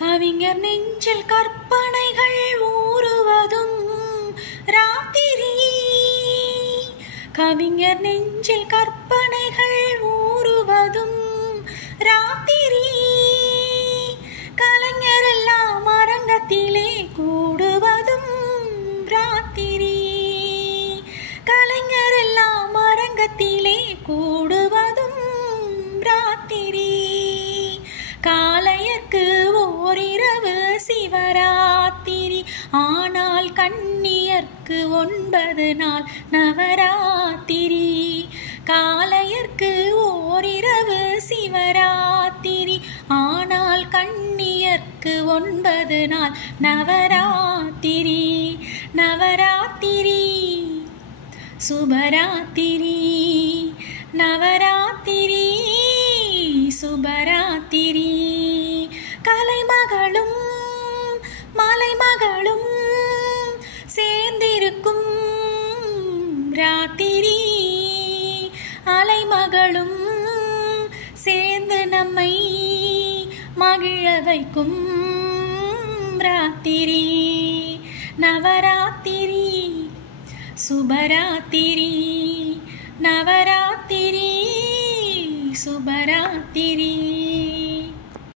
கவிஞர் நெஞ்சில் கற்பனைகள் ஊறுவதும் ராத்திரி. கவிஞர் நெஞ்சில் கற்பனைகள் ஊறுவதும் ராத்திரி. கலைஞர் எல்லாம் அரங்கத்திலே கூடுவதும் ராத்திரி. கலைஞர் எல்லாம் அரங்கத்திலே கூடுவதும் ராத்திரி. காலையர்க்கு ஓரிரவு சிவராத்திரி, ஆனால் கன்னியர்க்கு 9 நாள் நவராத்திரி. காலையர்க்கு ஓரிரவு சிவராத்திரி, ஆனால் கன்னியர்க்கு 9 நாள் நவராத்திரி. நவராத்திரி சுபராத்திரி, நவராத்திரி சுபராத்திரி. கலைமகளும் மலைமகளும் சேர்ந்திருக்கும் ராத்திரி. அலைமகளும் சேர்ந்து நம்மை மகிழ வைக்கும் ராத்திரி. நவராத்திரி சுபராத்திரி, நவராத்திரி சுபராத்திரி.